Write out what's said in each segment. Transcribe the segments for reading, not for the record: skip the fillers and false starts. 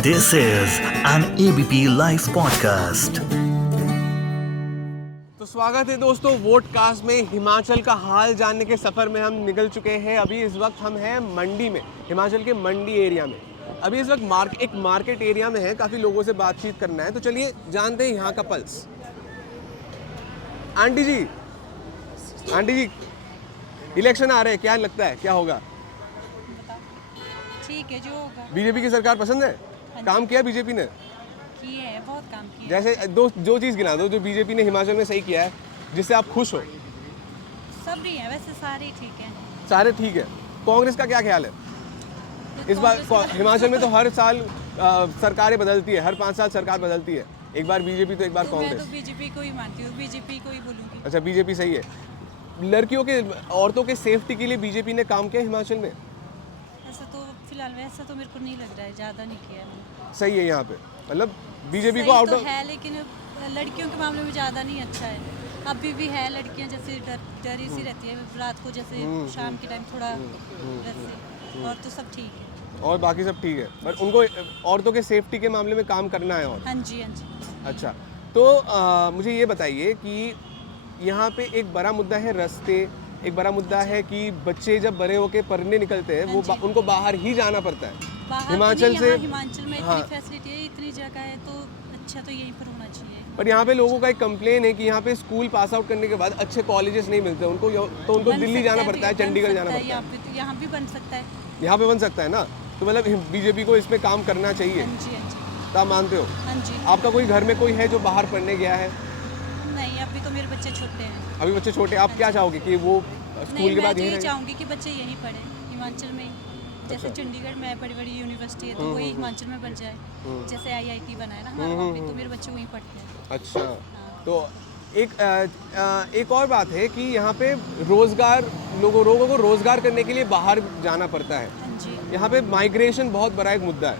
This is an ABP Live podcast. तो स्वागत है दोस्तों वोट कास्ट में। हिमाचल का हाल जानने के सफ़र में हम निकल चुके हैं। अभी इस वक्त हम हैं मंडी में, हिमाचल के मंडी एरिया में। अभी इस वक्त एक मार्केट एरिया में है, काफ़ी लोगों से बातचीत करना है, तो चलिए जानते हैं यहाँ का पल्स। आंटी जी इलेक्शन आ रहे हैं, क्या लगता है क्या होगा? ठीक है जो होगा। बीजेपी की सरकार पसंद है? काम किया बीजेपी ने? किए हैं, बहुत काम किए। जैसे दो चीज़ गिना दो जो बीजेपी ने हिमाचल में सही किया है, जिससे आप खुश हो। सब भी हैं वैसे, सारे ठीक हैं। सारे ठीक है। कांग्रेस का क्या ख्याल है इस बार? हिमाचल में तो हर साल सरकारें बदलती है, हर 5 साल सरकार बदलती है। एक बार बीजेपी तो एक बार कांग्रेस। मैं तो बीजेपी को ही मानती हूँ, बीजेपी को ही बोलूँगी। अच्छा, बीजेपी सही है। लड़कियों के, औरतों के सेफ्टी के लिए बीजेपी ने काम किया हिमाचल में? ऐसा तो फिलहाल वैसा तो मेरे को नहीं लग रहा है, ज़्यादा नहीं किया है। सही है यहाँ पे, मतलब बीजेपी को सही आउट तो ऑफ है, लेकिन लड़कियों के मामले में ज़्यादा नहीं अच्छा है। अभी भी है लड़कियाँ जैसे डरी सी रहती है रात को, जैसे शाम के टाइम थोड़ा वैसे, और तो सब ठीक है। और बाकी सब ठीक है, पर उनको औरतों के सेफ्टी के मामले में काम करना है। और हाँ जी। अच्छा, तो मुझे ये बताइए कि यहाँ पे एक बड़ा मुद्दा है रास्ते, एक बड़ा मुद्दा है कि बच्चे जब बड़े होके पढ़ने निकलते हैं वो उनको बाहर ही जाना पड़ता है हिमाचल से। हिमाचल में इतनी फैसिलिटी है, इतनी जगह है, तो अच्छा तो यहीं पर होना चाहिए। पर यहाँ पे लोगों का एक कंप्लेन है कि यहाँ पे स्कूल पास आउट करने के बाद अच्छे कॉलेजेस नहीं मिलते उनको, तो उनको दिल्ली जाना पड़ता है, चंडीगढ़ जाना पड़ता है। यहाँ भी बन सकता है, यहाँ पे बन सकता है ना, तो मतलब बीजेपी को इसमें काम करना चाहिए। हाँ जी। तो आप मानते हो? हाँ जी। आपका कोई घर में कोई है जो बाहर पढ़ने गया है? नहीं, अभी तो मेरे बच्चे छोटे हैं। अभी बच्चे छोटे, आप क्या चाहोगे कि वो स्कूल के बाद यही यहीं चाहूँगी कि बच्चे यहीं पढ़ें हिमाचल में। जैसे चंडीगढ़ में बड़ी बड़ी यूनिवर्सिटी है, तो वही हिमाचल में बन जाए। जैसे IIT बना है ना हमारे वहाँ पे, तो मेरे बच्चे वहीं पढ़ते हैं। अच्छा, तो एक और बात है कि यहाँ पे रोजगार, लोगों को रोजगार करने के लिए बाहर जाना पड़ता है। हाँ जी। यहाँ पे माइग्रेशन बहुत बड़ा एक मुद्दा है,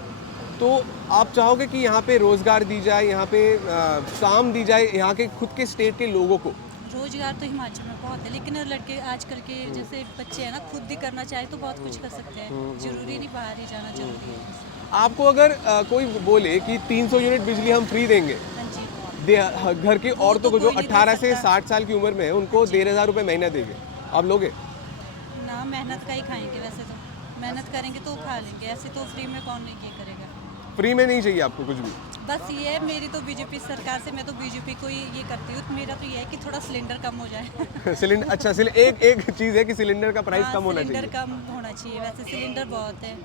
तो आप चाहोगे कि यहाँ पे रोजगार दी जाए, यहाँ पे काम दी जाए यहाँ के खुद के स्टेट के लोगों को? रोजगार तो हिमाचल में बहुत है, लेकिन लड़के आजकल के जैसे बच्चे हैं ना, खुद भी करना चाहे तो बहुत कुछ कर सकते हैं। जरूरी नहीं बाहर ही जाना जरूरी है। आपको अगर कोई बोले कि 300 यूनिट बिजली हम फ्री देंगे, हाँ जी, घर की औरतों को जो 18 से 60 साल की उम्र में है उनको 1,500 रुपये महीना देंगे, आप लोगे? ना, मेहनत का ही खाएंगे। वैसे तो मेहनत करेंगे तो खा लेंगे, ऐसे तो फ्री में कौन ये करेगा। फ्री में नहीं चाहिए आपको कुछ भी? बस ये है, मेरी तो बीजेपी सरकार से, मैं तो बीजेपी को ही ये करती हूँ। मेरा तो ये है कि थोड़ा सिलेंडर कम हो जाए। सिलेंडर, अच्छा, एक चीज़ है कि सिलेंडर का प्राइस कम होना चाहिए। सिलेंडर कम होना चाहिए। वैसे सिलेंडर बहुत है,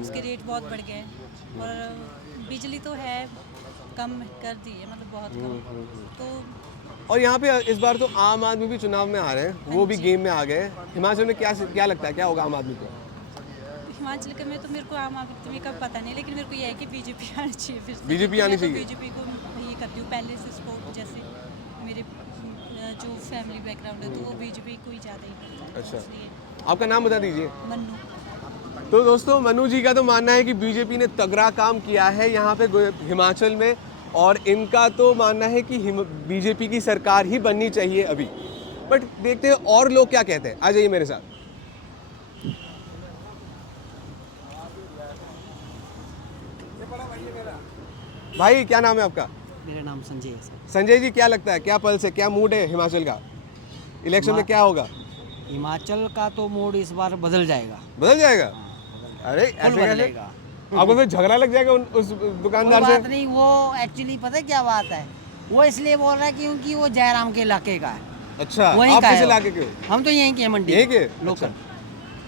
उसके रेट बहुत बढ़ गए हैं, और बिजली तो है कम कर दी है, मतलब बहुत कम। तो और यहाँ पे इस बार तो आम आदमी भी चुनाव में आ रहे हैं, वो भी गेम में आ गए। हिमाचल में क्या लगता है क्या होगा आम आदमी को? हिमाचल के में तो मेरे को आम आदमी का पता नहीं, लेकिन मेरे को ये है कि बीजेपी आनी चाहिए फिर से। बीजेपी आनी चाहिए। बीजेपी को ये करती हूँ पहले से सपोर्ट, जैसे मेरे जो फैमिली बैकग्राउंड है, तो वो बीजेपी को ही ज़्यादा ही करता है। अच्छा, आपका नाम बता दीजिए। मन्नू। तो दोस्तों, मनु जी का तो मानना है कि बीजेपी ने तगड़ा काम किया है यहाँ पे हिमाचल में, और इनका तो मानना है कि बीजेपी की सरकार ही बननी चाहिए अभी। बट देखते हैं और लोग क्या कहते हैं। आ जाइए मेरे साथ। भाई, क्या नाम है आपका? मेरा नाम संजय है सर। संजय जी, क्या लगता है क्या पल्स है, क्या मूड है हिमाचल का? इलेक्शन में क्या होगा? हिमाचल का तो मूड इस बार बदल जाएगा। बदल जाएगा? अरे ऐसे कैसे? बदलेगा। आपको फिर झगड़ा लग जाएगा उस दुकानदार से? बात नहीं, वो एक्चुअली पता है क्या बात है, वो इसलिए बोल रहा है क्योंकि वो जयराम के इलाके का है। अच्छा, वहीं आप का किस है इलाके के हो? हम तो यहीं के हैं, मंडी यहीं के? लोकल। अच्छा।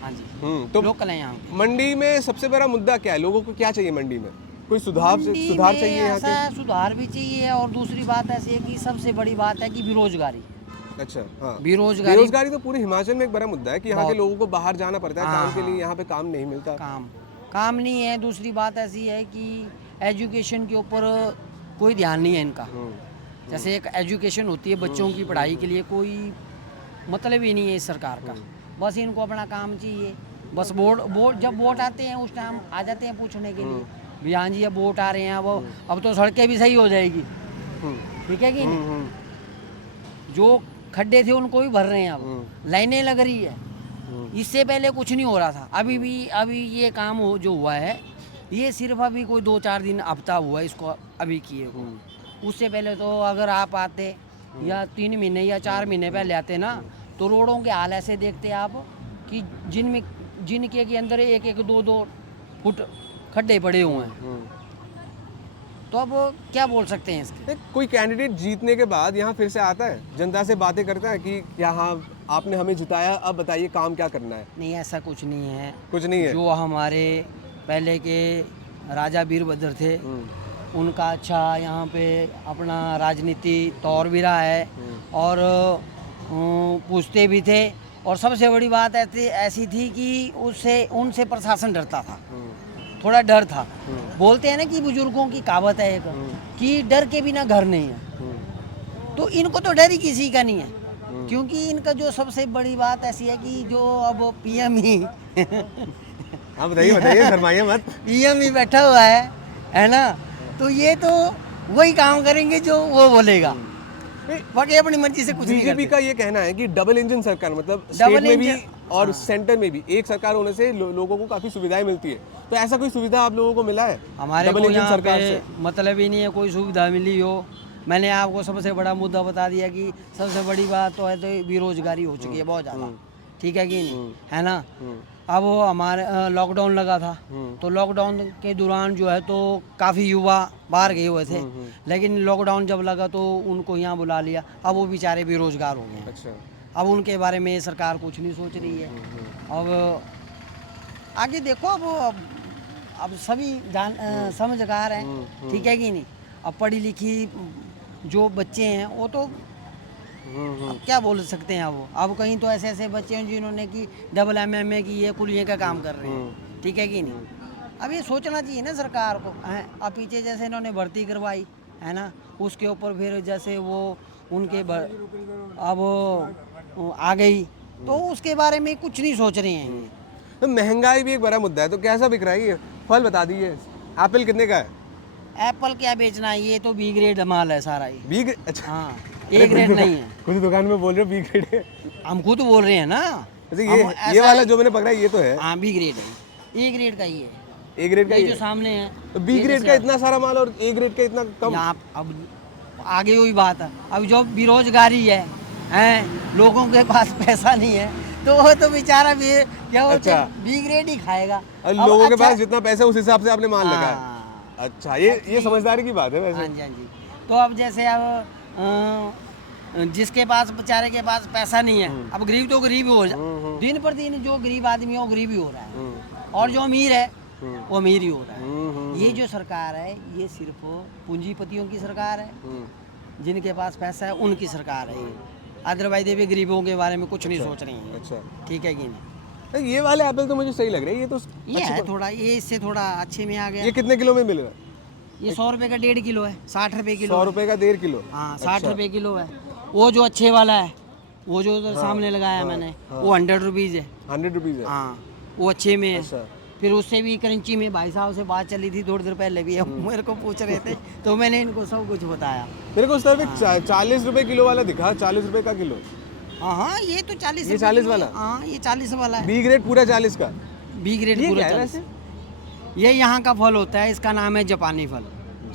हाँ जी, तो लोकल है यहाँ के। मंडी में सबसे बड़ा मुद्दा क्या है? लोगों को क्या चाहिए मंडी में? कोई सुधार मंडी चाहिए में यहाँ ऐसा के? सुधार भी चाहिए, और दूसरी बात ऐसी है कि सबसे बड़ी बात है कि बेरोजगारी। अच्छा, हाँ, बेरोजगारी तो पूरे हिमाचल में एक बड़ा मुद्दा है कि यहाँ के लोगों को बाहर जाना पड़ता है काम के लिए, यहाँ पे काम नहीं मिलता। काम नहीं है। दूसरी बात ऐसी है कि एजुकेशन के ऊपर कोई ध्यान नहीं है इनका। जैसे एक एजुकेशन होती है बच्चों की पढ़ाई के लिए, कोई मतलब ही नहीं है इस सरकार का। बस इनको अपना काम चाहिए। बस वोट जब वोट आते हैं उस टाइम आ जाते हैं पूछने के लिए, भी हाँ जी अब वोट आ रहे हैं, अब तो सड़कें भी सही हो जाएगी, ठीक है कि नहीं। जो खड्डे थे उनको भी भर रहे हैं, अब लाइनें लग रही है, इससे पहले कुछ नहीं हो रहा था। अभी ये काम हो जो हुआ है, ये सिर्फ अभी कोई 2-4 दिन हफ्ता हुआ है इसको अभी किए को। उससे पहले तो अगर आप आते या 3 महीने या 4 महीने पहले आते ना, तो रोडों के हाल ऐसे देखते आप कि जिनके के अंदर 1-1, 2-2 फुट खड्डे पड़े हुए हैं। तो अब क्या बोल सकते हैं इसके? कोई कैंडिडेट जीतने के बाद यहाँ फिर से आता है, जनता से बातें करता है कि क्या हाँ आपने हमें जिताया, अब बताइए काम क्या करना है? नहीं, ऐसा कुछ नहीं है। कुछ नहीं है। जो हमारे पहले के राजा वीरभद्र थे, उनका अच्छा यहाँ पे अपना राजनीति तौर भी रहा है और पूछते भी थे। और सबसे बड़ी बात ऐसी थी कि उनसे प्रशासन डरता था, थोड़ा डर था। बोलते हैं ना कि बुजुर्गों की कहावत है एक कि डर के बिना घर नहीं है। तो इनको तो डर ही किसी का नहीं है, क्योंकि इनका जो सबसे बड़ी बात ऐसी है कि जो अब पीएम ही हाँ बताइए शर्माइए मत। पीएम ही बैठा हुआ है ना, तो ये तो वही काम करेंगे जो वो बोलेगा, बाकी अपनी मर्जी से कुछ नहीं बीजेपी करते। का ये कहना है कि डबल इंजन सरकार, मतलब डबल स्टेट में भी इंजन, और सेंटर में भी एक सरकार होने से लोगों को काफी सुविधाएं मिलती है। तो ऐसा कोई सुविधा आप लोगों को मिला है हमारे डबल को इंजन यहाँ सरकार पे से? मतलब ही नहीं है कोई सुविधा मिली हो। मैंने आपको सबसे बड़ा मुद्दा बता दिया कि सबसे बड़ी बात तो है तो बेरोजगारी हो चुकी है बहुत ज़्यादा, ठीक है कि नहीं, है ना। अब वो हमारे लॉकडाउन लगा था, तो लॉकडाउन के दौरान जो है तो काफ़ी युवा बाहर गए हुए थे, लेकिन लॉकडाउन जब लगा तो उनको यहाँ बुला लिया। अब वो बेचारे बेरोजगार हो गए हैं। अच्छा। अब उनके बारे में सरकार कुछ नहीं सोच रही है। अब आगे देखो, अब सभी समझदार हैं, ठीक है कि नहीं। अब पढ़ी लिखी जो बच्चे हैं वो तो अब क्या बोल सकते हैं। अब कहीं तो ऐसे बच्चे हैं जिन्होंने की डबल MMA की ये कुलिये का काम कर रहे हैं, ठीक है कि नहीं। अब ये सोचना चाहिए ना सरकार को, हैं। अब पीछे जैसे इन्होंने भर्ती करवाई है ना, उसके ऊपर फिर जैसे वो उनके अब आ गई, तो उसके बारे में कुछ नहीं सोच रहे हैं। तो महंगाई भी एक बड़ा मुद्दा है, तो कैसा बिक रहा है ये फल बता दीजिए। एप्पल कितने का है? एप्पल क्या बेचना है, ये तो बी ग्रेड माल है सारा ये। B grade? अच्छा, हाँ, ए ग्रेड नहीं है। खुद दुकान में बोल रहे हो बी ग्रेड है? हम खुद बोल रहे हैं ना। अच्छा, ये वाला जो मैंने पकड़ा ये तो है। हाँ, बी ग्रेड है, ए ग्रेड का ही है। ए ग्रेड का ये ही जो है। सामने है, तो बी ग्रेड का इतना सारा माल और ए ग्रेड का इतना कम? यहाँ अब आगे वही बात है। अब जो बेरोजगारी है, लोगों के पास पैसा नहीं है, तो वो तो बेचारा भी क्या वो अच्छा। बी ग्रेड ही खाएगा। और अब लोगों के अच्छा- पास जितना पैसा है उस हिसाब से आपने माल लगाया। हाँ। अच्छा, ये समझदारी की बात है हाँ वैसे। जी, हाँ जी। तो अब जैसे अब जिसके पास बेचारे के पास पैसा नहीं है, अब गरीब तो गरीब ही हो जाए। दिन पर दिन जो गरीब आदमी है वो गरीब ही हो रहा है, और जो अमीर है वो अमीर ही हो रहा है। ये जो सरकार है ये सिर्फ पूंजीपतियों की सरकार है, जिनके पास पैसा है उनकी सरकार है। अदरवाइज भी गरीबों के बारे में कुछ नहीं सोच रही है, अच्छा, ठीक है कि नहीं। ये वाले एप्पल तो मुझे सही लग रहे हैं। ये तो ये है थोड़ा, ये इससे थोड़ा अच्छे में आ गया। ये कितने किलो में मिल रहा है? ये 100 रुपये का 1.5 किलो है, 60 रुपये किलो। 100 रुपए का 1.5 किलो? हाँ, 60 रुपये किलो है। वो जो अच्छे वाला है, वो जो उधर सामने लगाया मैंने, वो 100 रुपीज़ है। 100 रुपीज़ है? हाँ, वो अच्छे में है। अच्छा। फिर उससे भी क्रंची में भाई साहब से बात चली थी थोड़ी देर पहले भी, मेरे को पूछ रहे थे तो मैंने इनको सब कुछ बताया। मेरे को उस तरफ एक 40 रुपए किलो वाला दिखा, 40 रुपए का किलो। हाँ, ये तो 40 ये रुपये 40 किलो वाला? है। हाँ, ये 40 वाला है। बी ग्रेड पूरा 40 का? बी ग्रेड ये पूरा क्या है 40। वैसे? ये यहाँ का फल होता है, इसका नाम है जापानी फल।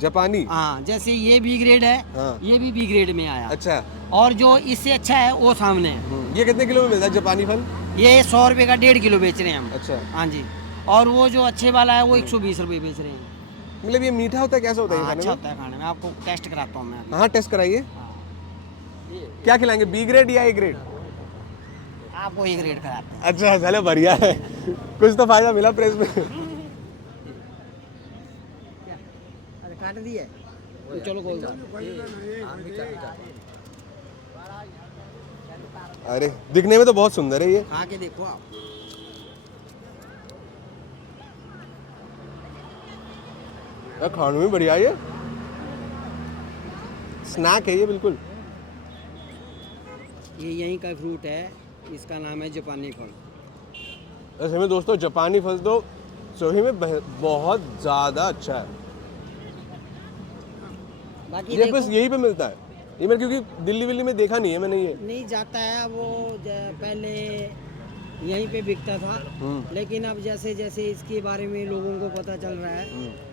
जापानी? हाँ, जैसे ये बी ग्रेड है, हाँ। ये भी बी ग्रेड में आया। अच्छा। और जो इससे अच्छा है वो सामने है। ये कितने किलो में मिलता है जापानी फल? ये 100 रुपये का 1.5 किलो बेच रहे हैं हम। अच्छा। हाँ जी। और वो जो अच्छे वाला है वो 120 रुपये बेच रहे हैं। मतलब ये मीठा होता है, कैसा होता है ये हाँ, खाने अच्छा में? होता है खाने में, आपको टेस्ट कराता हूँ मैं। हाँ, टेस्ट कराइए। क्या खिलाएंगे, बी ग्रेड या ए ग्रेड? आपको एक रेट कराते हैं। अच्छा, चलो बढ़िया है। कुछ तो फायदा मिला प्रेस में। अरे काट दिए, तो चलो कोई बात। अरे दिखने में तो बहुत सुंदर है ये। खा के देखो आप। यार खाने में बढ़िया है ये। स्नैक है ये बिल्कुल। ये यहीं का फ्रूट है, इसका नाम है जापानी फल। ऐसे में दोस्तों जापानी फल तो सही में बहुत ज़्यादा अच्छा है। बाकी ये देखो, बस यहीं पे मिलता है ये, मैं क्योंकि दिल्ली विल्ली में देखा नहीं है मैंने ये। नहीं जाता है वो पहले यहीं पे बिकता था, लेकिन अब जैसे जैसे इसके बारे में लोगों को पता चल रहा है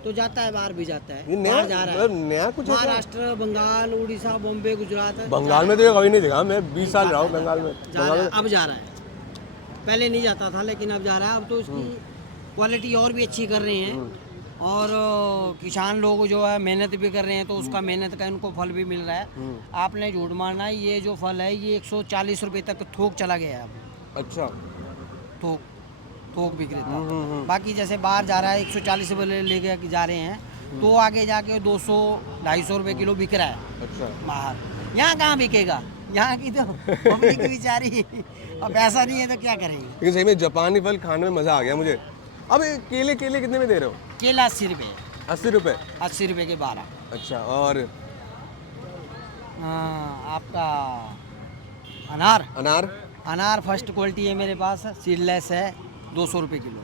तो जाता है, बाहर भी जाता ये है, नया बाहर जा रहा मतलब है। नया कुछ ऐसा? महाराष्ट्र, बंगाल, उड़ीसा, बॉम्बे, गुजरात बंगाल में तो ये कभी नहीं देखा, मैं 20 साल रहा हूँ बंगाल में। जा रहा है, अब जा रहा है। पहले नहीं जाता था लेकिन अब जा रहा है। अब तो इसकी क्वालिटी और भी अच्छी कर रहे हैं और किसान लोग जो है मेहनत भी कर रहे हैं, तो उसका मेहनत का इनको फल भी मिल रहा है। आपने झूठ मारना, ये जो फल है ये 140 रुपए तक थोक चला गया है अब। अच्छा। थोक थोक विक्रेता। बाकी जैसे बाहर जा रहा है 140 रुपये लेके जा रहे हैं, तो आगे जाके 200-250 रुपये किलो बिक रहा है अच्छा। बाहर। यहाँ कहाँ बिकेगा? यहाँ की तो पब्लिक बेचारी, अब पैसा नहीं है तो क्या करेगी। लेकिन सही में जापानी फल खाने में मज़ा आ गया मुझे। अब ये केले केले कितने में दे रहे हो? केला 80 रुपये, 80 रुपये। 80 रुपये के 12। अच्छा। और आपका अनार, अनार? अनार फर्स्ट क्वालिटी है मेरे पास, सीडलेस है, 200 रुपये किलो।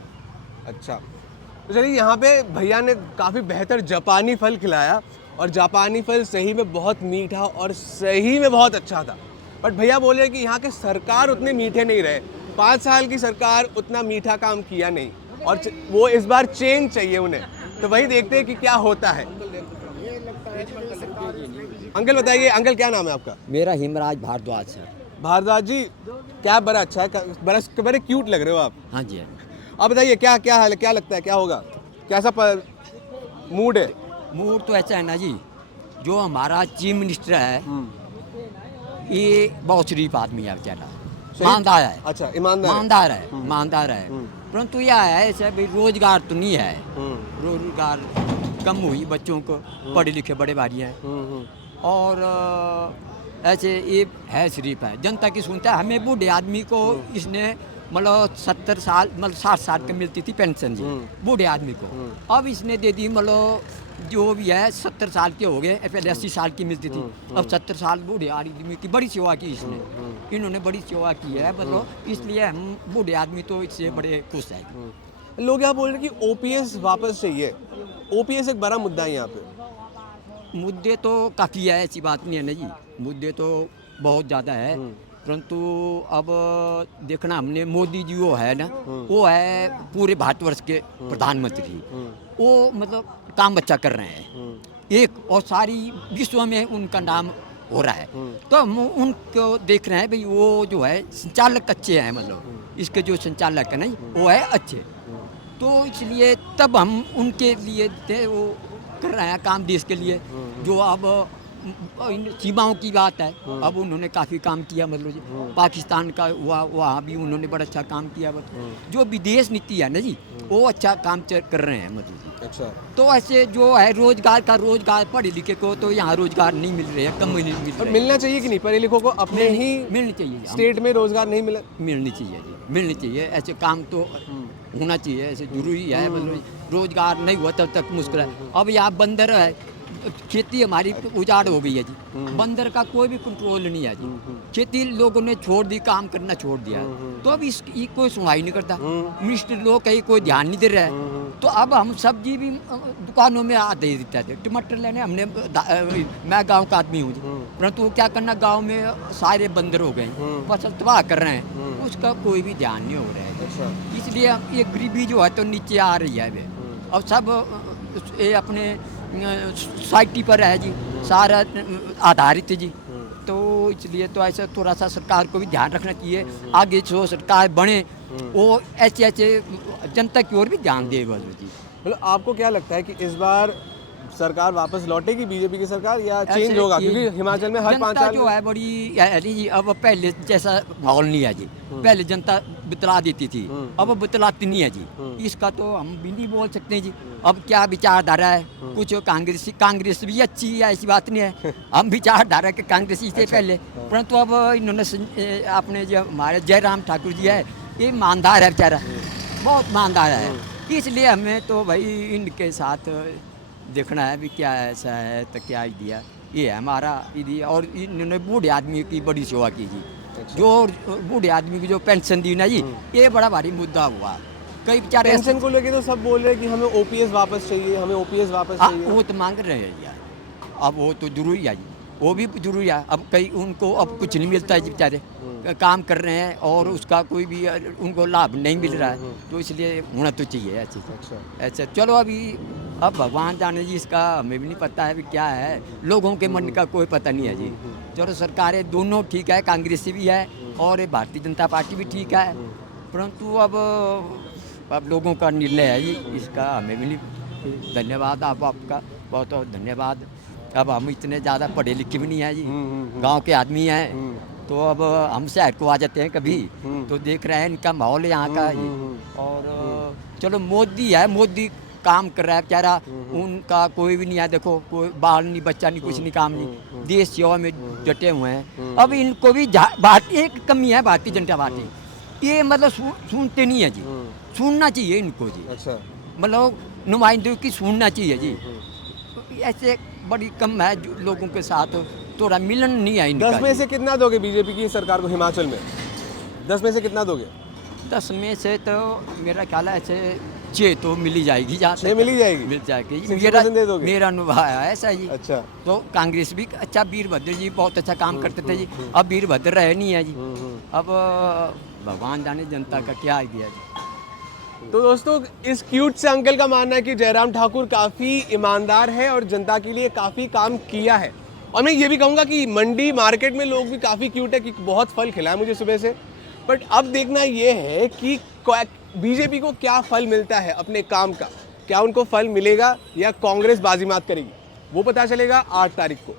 अच्छा। तो चलिए, यहाँ पे भैया ने काफ़ी बेहतर जापानी फल खिलाया और जापानी फल सही में बहुत मीठा और सही में बहुत अच्छा था। बट भैया बोले कि यहाँ के सरकार उतने मीठे नहीं रहे, 5 साल की सरकार उतना मीठा काम किया नहीं और वो इस बार चेंज चाहिए उन्हें। तो वही देखते हैं कि क्या होता है। अंकल बताइए, अंकल क्या नाम है आपका? मेरा हिमराज भारद्वाज सर। भारद्वाज जी, क्या बड़ा अच्छा है, बड़े क्यूट लग रहे हो आप। हाँ जी। आप बताइए क्या क्या हाल है, क्या लगता है क्या होगा, कैसा मूड है? मूड तो ऐसा है ना जी, जो हमारा चीफ मिनिस्टर है ये बहुत शरीफ आदमी है बेचारा, ईमानदार है। अच्छा, ईमानदार ईमानदार है, ईमानदार है। परंतु यह है ऐसे भाई रोजगार तो नहीं है, रोजगार कम हुई, बच्चों को पढ़े लिखे बड़े भारी हैं और ऐसे ये है शरीफ है, जनता की सुनता है। हमें बूढ़े आदमी को इसने मतलब 70 साल मतलब 60 साल की मिलती थी पेंशन जी बूढ़े आदमी को, अब इसने दे दी मतलब जो भी है 70 साल के हो गए, पहले 80 साल की मिलती थी, अब 70 साल बूढ़े आदमी की बड़ी सेवा की इसने, इन्होंने बड़ी सेवा की है मतलब, इसलिए हम बूढ़े आदमी तो इससे बड़े खुश हैं। लोग यहाँ बोल रहे हैं कि ओपीएस वापस चाहिए। ओपीएस एक बड़ा मुद्दा है यहाँ पे। मुद्दे तो काफ़ी है, ऐसी बात नहीं है ना जी, मुद्दे तो बहुत ज़्यादा है। परंतु अब देखना हमने मोदी जी वो है ना, वो है पूरे भारतवर्ष के प्रधानमंत्री, वो मतलब काम अच्छा कर रहे हैं एक, और सारी विश्व में उनका नाम हो रहा है। तो हम उनको देख रहे हैं भाई, वो जो है संचालक अच्छे हैं, मतलब इसके जो संचालक है ना वो है अच्छे, तो इसलिए तब हम उनके लिए थे वो कर रहे हैं काम देश के लिए। जो अब सीमाओं की बात है, अब उन्होंने काफ़ी काम किया मतलब जी, पाकिस्तान का हुआ वहाँ भी उन्होंने बड़ा अच्छा काम किया, मतलब जो विदेश नीति है ना जी वो अच्छा काम कर रहे हैं मतलब जी। अच्छा। तो ऐसे जो है रोजगार पढ़े लिखे को तो यहाँ रोजगार नहीं मिल रहे हैं, कम नहीं मिल और रहे। मिलना चाहिए कि नहीं पढ़े लिखों को अपने ही मिलनी चाहिए स्टेट में रोजगार नहीं मिला? मिलनी चाहिए जी, मिलनी चाहिए, ऐसे काम तो होना चाहिए, ऐसे जरूरी है मतलब, रोजगार नहीं हुआ तब तक मुश्किल है। अब यहाँ बंदर है, खेती हमारी उजाड़ हो गई है जी, बंदर का कोई भी कंट्रोल नहीं है जी, खेती लोगों ने छोड़ दी, काम करना छोड़ दिया, तो अब इसकी कोई सुनवाई नहीं करता, मिनिस्टर लोग कहीं कोई ध्यान नहीं दे रहा है। तो अब हम सब्जी भी दुकानों में आ दे देते थे, टमाटर लेने हमने मैं गांव का आदमी हूँ, परंतु क्या करना, गांव में सारे बंदर हो गए, फसल तबाह कर रहे हैं, उसका कोई भी ध्यान नहीं हो रहा है। इसलिए ये गरीबी जो है तो नीचे आ रही है वे, अब सब ये अपने सोसाइटी पर है जी, सारा आधारित है जी, तो इसलिए तो ऐसा थोड़ा सा सरकार को भी ध्यान रखना चाहिए, आगे जो सरकार बने वो ऐसे ऐसे जनता की ओर भी ध्यान दे बस जी। मतलब आपको क्या लगता है कि इस बार सरकार वापस लौटेगी बीजेपी की सरकार, या चेंज ऐसे होगा? ये क्योंकि हिमाचल में हर 5 जनता साल जो है बड़ी है जी, अब पहले जैसा माहौल नहीं है जी, पहले जनता बतला देती थी, अब बतलाती नहीं है जी, इसका तो हम भी नहीं बोल सकते हैं जी। अब क्या विचारधारा है, कुछ कांग्रेस भी अच्छी है, ऐसी बात नहीं है, हम विचारधारा के कांग्रेसी थे पहले, परंतु अब इन्होंने अपने जो हमारे जयराम ठाकुर जी है, ये ईमानदार है बेचारा, बहुत ईमानदार है, इसलिए हमें तो भाई इनके साथ देखना है भी क्या ऐसा है तो क्या दिया, ये है हमारा यदि, और इन्होंने बूढ़े आदमी की बड़ी सेवा की जी, जो बूढ़े आदमी की जो पेंशन दी ना जी, ये बड़ा भारी मुद्दा हुआ, कई बेचारे पेंशन को लेके तो सब बोल रहे हैं कि हमें ओपीएस वापस चाहिए, हमें ओपीएस वापस चाहिए। वो तो मांग रहे हैं यार, अब वो तो जरूरी है जी, वो भी जरूरी है। अब कई उनको अब कुछ नहीं मिलता है जी, बेचारे काम कर रहे हैं और उसका कोई भी उनको लाभ नहीं मिल रहा है, तो इसलिए होना तो चाहिए ऐसी। अच्छा चलो अभी अब भगवान जाने जी, इसका हमें भी नहीं पता है भी क्या है, लोगों के मन का कोई पता नहीं है जी। चलो सरकारें दोनों ठीक है, कांग्रेस भी है और भारतीय जनता पार्टी भी ठीक है, परंतु अब लोगों का निर्णय है जी, इसका हमें भी नहीं। धन्यवाद आपका बहुत बहुत धन्यवाद। अब हम इतने ज़्यादा पढ़े लिखे भी नहीं हैं जी, गांव के आदमी हैं, तो अब हम शहर को आ जाते हैं कभी, तो देख रहे हैं इनका माहौल यहाँ का ही। और चलो मोदी है, मोदी काम कर रहा है बेचारा, उनका कोई भी नहीं है, देखो कोई बाल नहीं, बच्चा नहीं, कुछ नहीं, काम नहीं, देश सेवा में डटे हुए हैं। अब इनको भी एक कमी है भारतीय जनता पार्टी, ये मतलब सुनते नहीं है जी, सुनना चाहिए इनको जी। अच्छा, मतलब नुमाइंदों की सुनना चाहिए जी, ऐसे बड़ी कम है जो लोगों के साथ थोड़ा मिलन नहीं है इनका। 10 में से कितना दोगे बीजेपी की सरकार को हिमाचल में? 10 में से कितना दोगे? 10 में से तो मेरा ख्याल है ऐसे 6 तो मिल ही जाएगी, जहाँ 6 मिल ही जाएगी, मिल जाएगी। 60% दे दोगे? मेरा अनुभव है ऐसा जी। अच्छा, तो कांग्रेस भी अच्छा, वीरभद्र जी बहुत अच्छा काम करते थे जी, अब वीरभद्र रहे नहीं है जी। अब भगवान जाने जनता का क्या आइडिया जी। तो दोस्तों इस क्यूट से अंकल का मानना है कि जयराम ठाकुर काफ़ी ईमानदार है और जनता के लिए काफ़ी काम किया है। और मैं ये भी कहूँगा कि मंडी मार्केट में लोग भी काफ़ी क्यूट है, कि बहुत फल खिलाया मुझे सुबह से। बट अब देखना ये है कि बीजेपी को क्या फल मिलता है अपने काम का, क्या उनको फल मिलेगा या कांग्रेस बाजीमात करेगी, वो पता चलेगा 8 तारीख को।